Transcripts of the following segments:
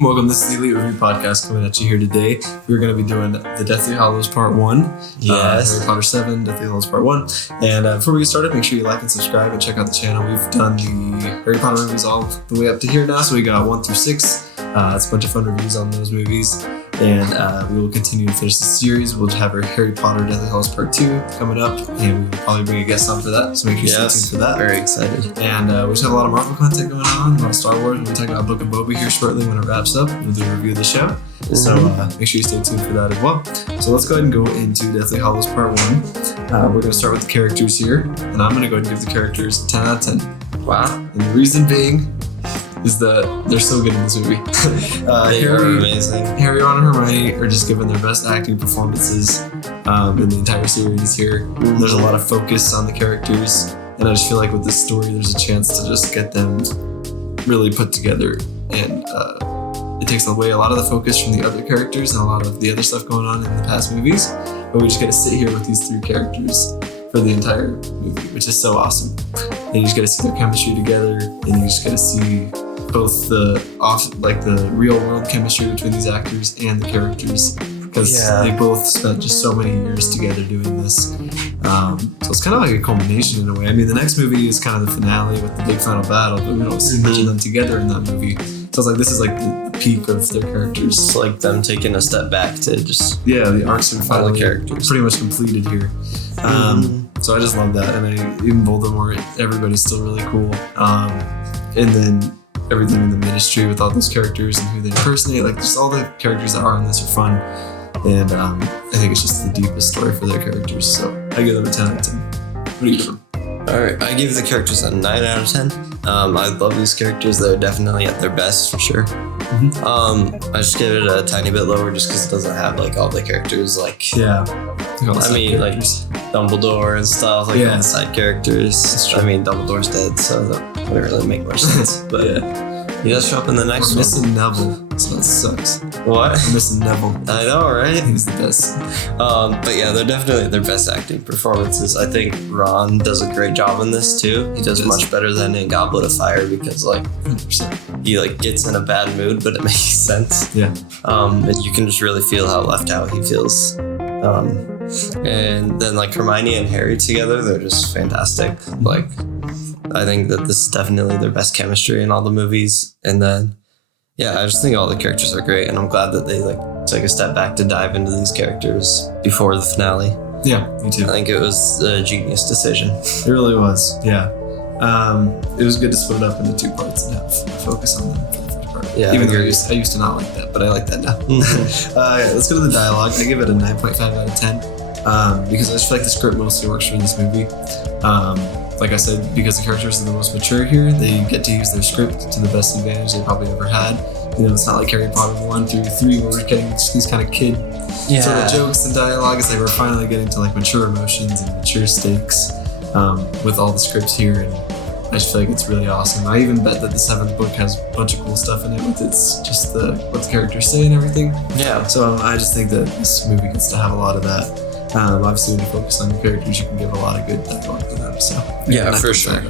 Welcome, this is the ELEET Review Podcast coming at you here today. We're going to be doing the Deathly Hallows Part 1. Yes. Harry Potter 7, Deathly Hallows Part 1. And before we get started, make sure you like and subscribe and check out the channel. We've done the Harry Potter movies all the way up to here now, so we got 1 through 6. It's a bunch of fun reviews on those movies. And we will continue to finish the series. We'll have our Harry Potter Deathly Hallows Part 2 coming up, and we'll probably bring a guest on for that, so make sure you stay tuned for that. Very excited. And we just have a lot of Marvel content going on, a lot of Star Wars. We'll be talking about Book of Boba here shortly when it wraps up. We'll do a review of the show. Mm-hmm. So make sure you stay tuned for that as well. So let's go ahead and go into Deathly Hallows Part 1. We're going to start with the characters here, and I'm going to go ahead and give the characters 10 out of 10. Wow. And the reason being is that they're so good in this movie. They are amazing. Harry, Ron, and Hermione are just giving their best acting performances in the entire series here. Mm-hmm. There's a lot of focus on the characters, and I just feel like with this story, there's a chance to just get them really put together, and it takes away a lot of the focus from the other characters and a lot of the other stuff going on in the past movies, but we just get to sit here with these three characters for the entire movie, which is so awesome. And you just get to see their chemistry together, and you just get to see both the real world chemistry between these actors and the characters, because they both spent just so many years together doing this. So it's kind of like a culmination in a way. I mean, the next movie is kind of the finale with the big final battle, but we don't see much of them together in that movie. So it's like this is like the peak of their characters. It's like them taking a step back to just the arcs are finally the characters pretty much completed here. So I just love that, and even Voldemort, everybody's still really cool. And then everything in the Ministry with all those characters and who they impersonate, like just all the characters that are in this are fun. And I think it's just the deepest story for their characters. So I give them a 10 out of 10. What do you give them? All right, I give the characters a 9 out of 10. I love these characters. They're definitely at their best for sure. Mm-hmm. I just give it a tiny bit lower just because it doesn't have like all the characters like I mean like Dumbledore and stuff, like all the side characters. I mean Dumbledore's dead, so that wouldn't really make much sense. But he does show up in the next one. Missing Neville, so that sucks. What? I'm missing Neville. I know, right? He's the best. But yeah, they're definitely their best acting performances. I think Ron does a great job in this too. He does much better than in Goblet of Fire because 100%. He like gets in a bad mood, but it makes sense. Yeah. And you can just really feel how left out he feels. And then like Hermione and Harry together, they're just fantastic. Like, I think that this is definitely their best chemistry in all the movies. And then, I just think all the characters are great, and I'm glad that they like took a step back to dive into these characters before the finale. Yeah, me too. I think it was a genius decision. It really was. Yeah. It was good to split it up into 2 parts and have focus on them for the first part. Yeah, even though I used to not like that, but I like that now. Let's go to the dialogue. I give it a 9.5 out of 10 because I just feel like the script mostly works for this movie. Like I said, because the characters are the most mature here, they get to use their script to the best advantage they probably ever had. You know, it's not like Harry Potter 1 through 3 where we're getting these kind of kid sort of jokes and dialogue. It's like we're finally getting to like mature emotions and mature stakes with all the scripts here, and I just feel like it's really awesome. I even bet that the 7th book has a bunch of cool stuff in it with its just what the characters say and everything. Yeah. So I just think that this movie gets to have a lot of that. Obviously, when you focus on your characters, you can give a lot of good dialogue for them. So for sure. I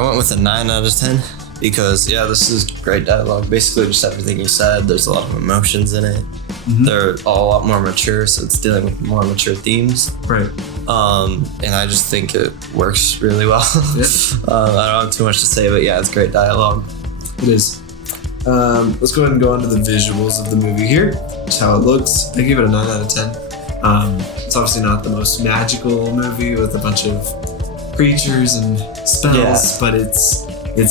went with a 9 out of 10 because this is great dialogue. Basically, just everything you said. There's a lot of emotions in it. Mm-hmm. They're all a lot more mature, so it's dealing with more mature themes. Right. And I just think it works really well. I don't have too much to say, but it's great dialogue. It is. Let's go ahead and go on to the visuals of the movie here. Just how it looks. I give it a 9 out of 10. It's obviously not the most magical movie with a bunch of creatures and spells, but it's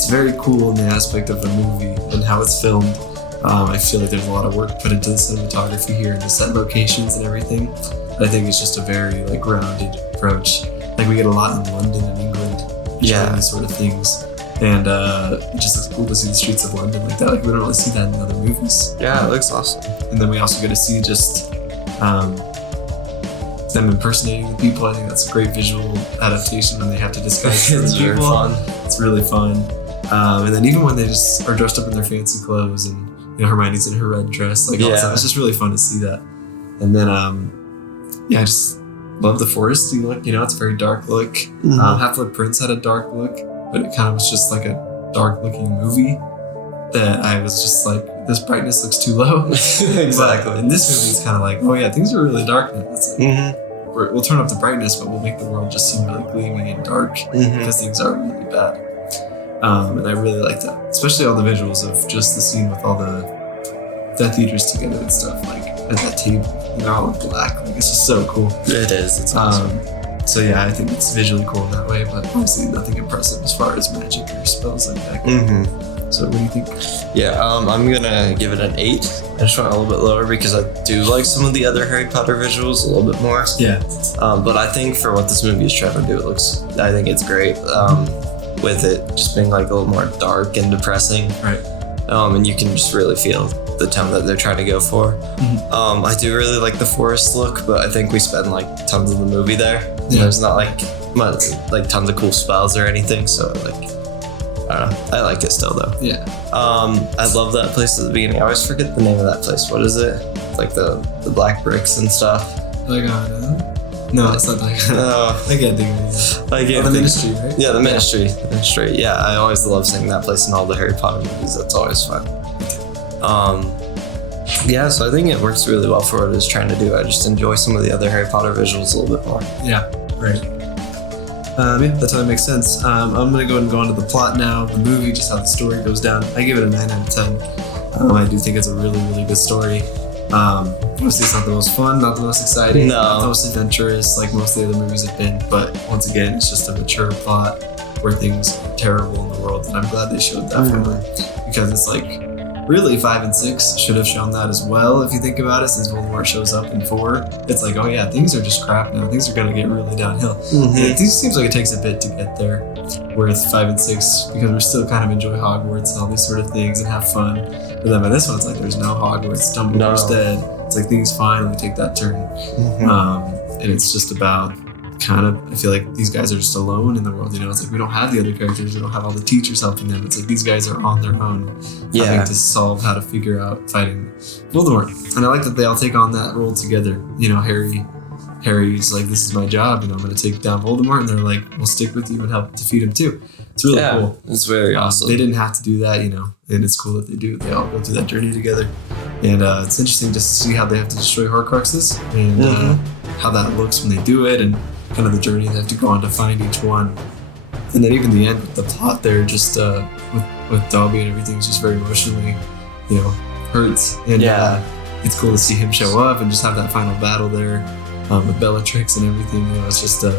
very cool in the aspect of the movie and how it's filmed. I feel like there's a lot of work put into the cinematography here and the set locations and everything. I think it's just a very like grounded approach. Like we get a lot in London and England showing these sort of things. And it just looks cool to see the streets of London like that. Like we don't really see that in other movies. Yeah, it looks awesome. And then we also get to see just them impersonating the people. I think that's a great visual adaptation when they have to disguise the It's people. very fun. It's really fun. And then even when they just are dressed up in their fancy clothes and Hermione's in her red dress, like all that stuff, it's just really fun to see that. And then I just love the foresty look. It's a very dark look. Half-Blood Prince had a dark look, but it kind of was just like a dark looking movie. that I was just like, this brightness looks too low. Exactly. But in this movie, it's kind of like, oh yeah, things are really dark now. It's like, we'll turn up the brightness, but we'll make the world just seem really gloomy and dark because things are really bad. And I really like that, especially all the visuals of just the scene with all the Death Eaters together and stuff, like at that table. They're all in black. Like, it's just so cool. It is. It's awesome. So yeah, I think it's visually cool in that way, but obviously nothing impressive as far as magic or spells like that. So what do you think? Yeah, I'm gonna give it an 8. I just went a little bit lower because I do like some of the other Harry Potter visuals a little bit more. Yeah. But I think for what this movie is trying to do, I think it's great. With it just being like a little more dark and depressing. Right. And you can just really feel the tone that they're trying to go for. I do really like the forest look, but I think we spend like tons of the movie there. Yeah. There's not like tons of cool spells or anything, so like I don't know. I like it still though. Yeah. I love that place at the beginning. I always forget the name of that place. What is it? Like the black bricks and stuff. No, it's not like I can't think of it. The Ministry, right? Yeah, the Ministry. The Ministry. Yeah, I always love seeing that place in all the Harry Potter movies. That's always fun. Yeah, so I think it works really well for what it is trying to do. I just enjoy some of the other Harry Potter visuals a little bit more. Yeah, right. Yeah, that totally makes sense. I'm going to go ahead and go on to the plot now. The movie, just how the story goes down. I give it a 9 out of 10. I do think it's a really, really good story. Obviously, it's not the most fun, not the most exciting, not the most adventurous like most of the other movies have been. But once again, it's just a mature plot where things are terrible in the world. And I'm glad they showed that for me, because it's like, really, 5 and 6 should have shown that as well, if you think about it, since Voldemort shows up in 4. It's like, oh yeah, things are just crap now. Things are going to get really downhill. It seems like it takes a bit to get there, whereas 5 and 6, because we're still kind of enjoy Hogwarts and all these sort of things and have fun. But then by this one, it's like there's no Hogwarts, Dumbledore's dead. It's like things finally take that turn. And it's just about kind of, I feel like these guys are just alone in the world, you know. It's like we don't have the other characters, we don't have all the teachers helping them. It's like these guys are on their own, having to solve how to figure out fighting Voldemort. And I like that they all take on that role together. You know, Harry's like, this is my job, you know, I'm going to take down Voldemort, and they're like, we'll stick with you and help defeat him too. It's really cool. It's very awesome. They didn't have to do that, you know, and it's cool that they do. They all go through that journey together. And it's interesting just to see how they have to destroy Horcruxes and how that looks when they do it, and kind of the journey they have to go on to find each one. And then even the end, the plot there, just with Dobby and everything, is just very emotionally, you know, hurts. And it's cool to see him show up and just have that final battle there with Bellatrix and everything. You know, it's just a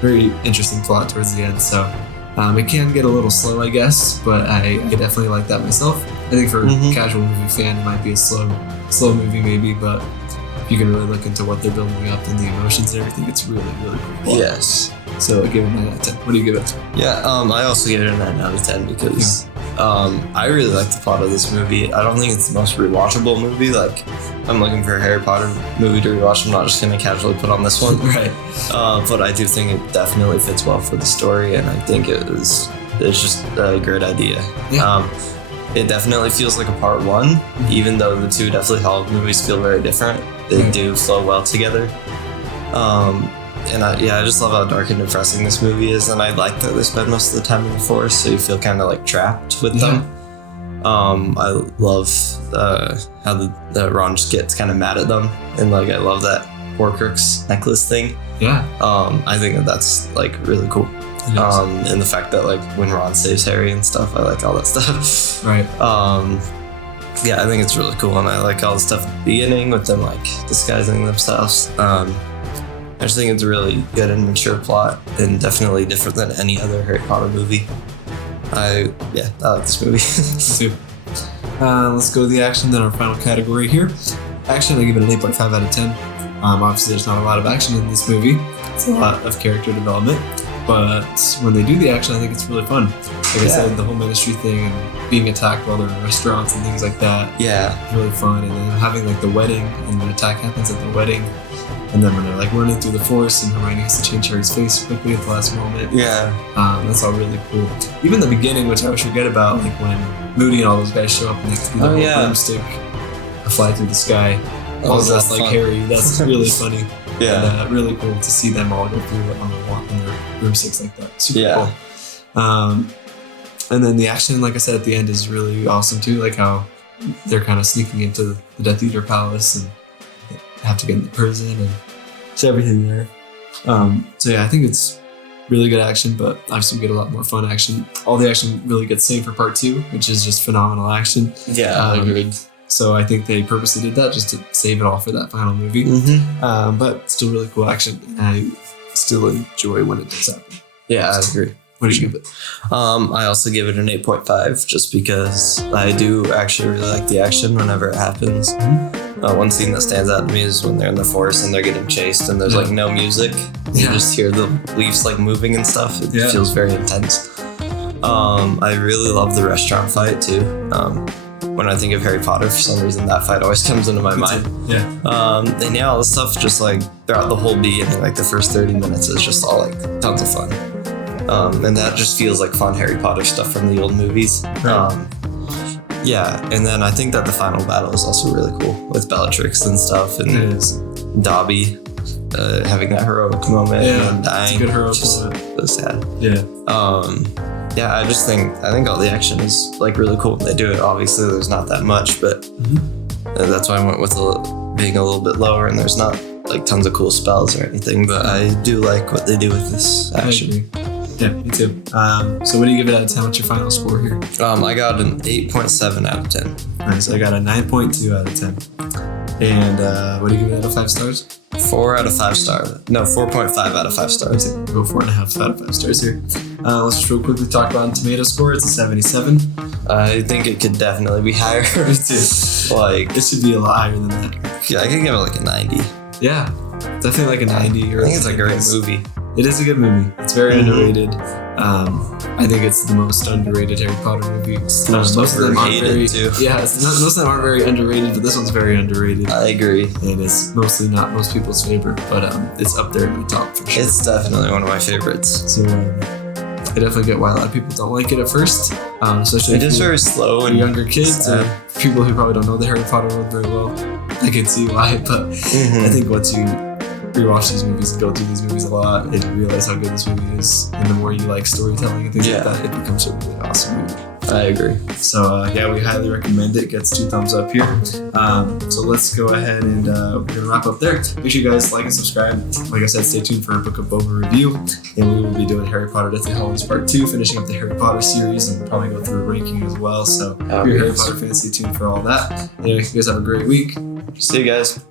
very interesting plot towards the end. So it can get a little slow, I guess, but I definitely like that myself. I think for a casual movie fan, it might be a slow movie maybe, but if you can really look into what they're building up and the emotions and everything, it's really, really cool. Yes. So I give it a 9 out of 10. What do you give it? Yeah, I also give it a 9 out of 10 because I really like the plot of this movie. I don't think it's the most rewatchable movie. Like, I'm looking for a Harry Potter movie to rewatch. I'm not just going to casually put on this one. Right. But I do think it definitely fits well for the story, and I think it's just a great idea. Yeah. It definitely feels like a part 1, even though the two Deathly Hallows movies feel very different. They do flow well together. And I just love how dark and depressing this movie is, and I like that they spend most of the time in the forest, so you feel kind of like trapped with them. I love how the Ron just gets kind of mad at them, and like I love that Horcrux necklace thing. I think that's like really cool. And the fact that like when Ron saves Harry and stuff, I like all that stuff. Right. I think it's really cool, and I like all the stuff at the beginning with them like disguising themselves. I just think it's a really good and mature plot, and definitely different than any other Harry Potter movie. I like this movie. Me too. Let's go to the action, then our final category here. Action, I give it an 8.5 out of 10. Obviously, there's not a lot of action in this movie. It's a lot of character development. But when they do the action, I think it's really fun. Like I said, the whole Ministry thing and being attacked while they're in restaurants and things like that. It's really fun. And then having like the wedding, and an attack happens at the wedding. And then when they're like running through the forest and Hermione has to change Harry's face quickly at the last moment. That's all really cool. Even the beginning, which I always forget about, like when Moody and all those guys show up and they do the whole broomstick fly through the sky. All dressed like Harry. That's really funny. And really cool to see them all go through on their broomsticks like that. Super cool. And then the action, like I said, at the end is really awesome too. Like how they're kind of sneaking into the Death Eater Palace and have to get into prison and it's everything there. So yeah, I think it's really good action, but obviously we get a lot more fun action. All the action really gets saved for part 2, which is just phenomenal action. Yeah, agreed. So I think they purposely did that just to save it all for that final movie. But still really cool action. And I still enjoy when it does happen. Yeah, I agree. What did you give it? I also give it an 8.5 just because I do actually really like the action whenever it happens. One scene that stands out to me is when they're in the forest and they're getting chased and there's like no music. You just hear the leaves like moving and stuff. It feels very intense. I really love the restaurant fight too. When I think of Harry Potter, for some reason that fight always comes into my mind. And yeah, all this stuff just like throughout the whole beginning, like the first 30 minutes is just all like tons of fun. And that just feels like fun Harry Potter stuff from the old movies. And then I think that the final battle is also really cool with Bellatrix and stuff, and Dobby having that heroic moment and dying. It's a good heroic moment. So sad. I think all the action is like really cool. They do it. Obviously, there's not that much, but that's why I went with being a little bit lower. And there's not like tons of cool spells or anything, but I do like what they do with this action. Yeah, me too. So what do you give it out of 10? What's your final score here? I got an 8.7 out of 10. Nice. I got a 9.2 out of 10. And what do you give it out of 5 stars? 4 out of 5 stars. No, 4.5 out of 5 stars. Go 4.5 out of 5 stars here. Let's just real quickly talk about tomato score. It's a 77. I think it could definitely be higher. Me too. Like, it should be a lot higher than that. Yeah, I could give it like a 90. Yeah, definitely like a 90. I think it's a great movie. It is a good movie. It's very underrated. I think it's the most underrated Harry Potter movie. Most of them aren't very. Too. Yeah, most of them aren't very underrated, but this one's very underrated. I agree. And it's mostly not most people's favorite, but it's up there in the top for sure. It's definitely one of my favorites. So I definitely get why a lot of people don't like it at first, especially it is very slow and younger kids or people who probably don't know the Harry Potter world very well. I can see why, but I think once you rewatch these movies and go through these movies a lot and you realize how good this movie is, and the more you like storytelling and things like that, it becomes a really awesome movie. I agree. So we highly recommend it. It gets 2 thumbs up here. So let's go ahead and we're gonna wrap up there. Make sure you guys like and subscribe. Like I said, stay tuned for a Book of Boba review, and we will be doing Harry Potter Deathly Hallows Part 2, finishing up the Harry Potter series, and we'll probably go through a ranking as well. So if you're a Harry Potter fan, stay tuned for all that. Anyway, you guys have a great week. See you guys.